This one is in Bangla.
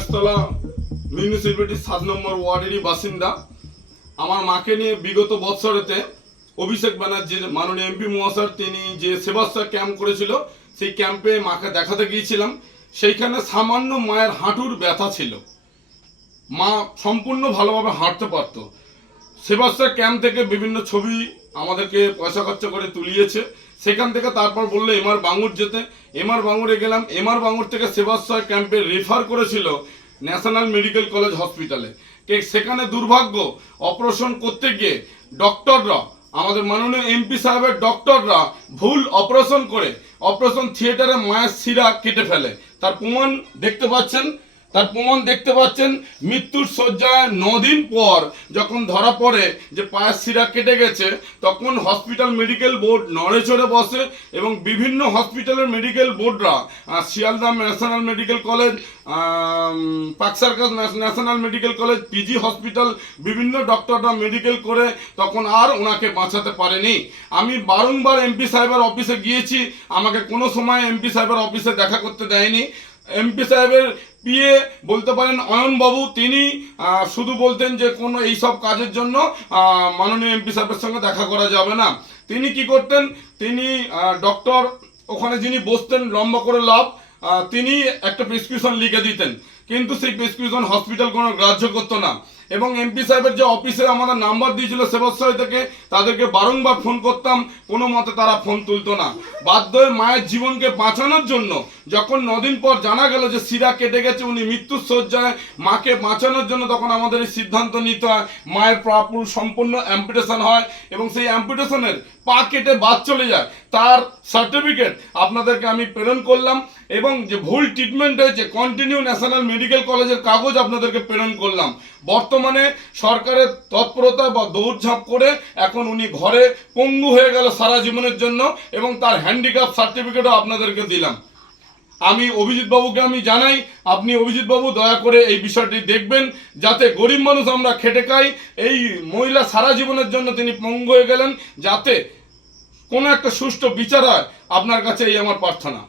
মহেশতলা মিউনিসিপ্যালিটির 7 নম্বর ওয়ার্ডেরই বাসিন্দা। আমার মাকে নিয়ে বিগত বৎসরেতে অভিষেক ব্যানার্জির মাননীয় এমপি মহাশয় তিনি যে সেবাশ্রয় ক্যাম্প করেছিল, সেই ক্যাম্পে মাকে দেখাতে গিয়েছিলাম। সেইখানে সামান্য মায়ের হাঁটুর ব্যথা ছিল, মা সম্পূর্ণ ভালোভাবে হাঁটতে পারত। সেবাশ্রয় ক্যাম্প থেকে বিভিন্ন ছবি আমাদেরকে পয়সা খরচা করে তুলিয়েছে। সেখান থেকে তারপর বললো এমআর বাঙুর যেতে, এমআর বাঙুরে গেলাম। এমআর বাঙুর থেকে সেবাশ্রয় ক্যাম্পে রেফার করেছিল ন্যাশনাল মেডিকেল কলেজ হসপিটালে। সেখানে দুর্ভাগ্য, অপারেশন করতে গিয়ে ডক্টররা, আমাদের মাননীয় এমপি সাহেবের ডক্টররা ভুল অপারেশন করে অপারেশন থিয়েটারে মায়ের শিরা কেটে ফেলে। তার প্রমাণ দেখতে পাচ্ছেন। মৃত্যুর শয্যায় 9 দিন পর যখন ধরা পড়ে যে পায়ের শিরা কেটে গেছে, তখন হসপিটাল মেডিকেল বোর্ড নড়ে চড়ে বসে এবং বিভিন্ন হসপিটালের মেডিকেল বোর্ডরা, Sealdah national medical college, Park Circus national medical college, PG hospital, বিভিন্ন ডক্টররা মেডিকেল করে তখন আর ওনাকে বাঁচাতে পারেনি। আমি বারংবার এমপি সাহেবের অফিসে গিয়েছি, আমাকে কোনো সময় এমপি সাহেবের অফিসে দেখা করতে দেয়নি। এমপি সাহেবের পিএ বলতে পারেন অয়নবাবু, তিনি শুধু বলতেন যে কোনো এইসব কাজের জন্য মাননীয় এমপি সাহেবের সঙ্গে দেখা করা যাবে না। তিনি কি করতেন, তিনি ডক্টর ওখানে যিনি বসতেন লম্বা করে লাভ, তিনি একটা প্রেসক্রিপশন লিখে দিতেন, কিন্তু সেই প্রেসক্রিপশন হসপিটাল কোনো গ্রাহ্য করতো না। এবং এমপি সাহেবের যে অফিসে আমাদের নাম্বার দিয়েছিল সেবাশ্রয় থেকে, তাদেরকে বারংবার ফোন করতাম, কোনো মতে তারা ফোন তুলতো না। বাধ্য হয়ে মায়ের জীবনকে বাঁচানোর জন্য যখন 9 দিন পর জানা গেল যে শিরা কেটে গেছে, উনি মৃত্যুর শয্যায়, মাকে বাঁচানোর জন্য তখন আমাদের এই সিদ্ধান্ত নিতে হয়। মায়ের পুরো সম্পূর্ণ অ্যাম্পুটেশন হয় এবং সেই অ্যাম্পুটেশনের পা কেটে বাদ চলে যায়, তার সার্টিফিকেট আপনাদেরকে আমি প্রেরণ করলাম। এবং যে ভুল ট্রিটমেন্ট হয়েছে, কন্টিনিউ ন্যাশনাল মেডিকেল কলেজের কাগজ আপনাদেরকে প্রেরণ করলাম। বর্তমানে সরকারের তৎপরতা বা দৌড়ঝাঁপ করে এখন উনি ঘরে পঙ্গু হয়ে গেল সারা জীবনের জন্য, এবং তার হ্যান্ডিক্যাপ সার্টিফিকেটও আপনাদেরকে দিলাম। আমি অভিজিৎ বাবুকে আমি জানাই, আপনি অভিজিৎ বাবু দয়া করে এই বিষয়টি দেখবেন, যাতে গরিব মানুষ আমরা খেটে খাই। এই মহিলা সারা জীবনের জন্য তিনি পঙ্গু হয়ে গেলেন, যাতে কোনো একটা সুষ্ঠু বিচার হয়, আপনার কাছে এই আমার প্রার্থনা।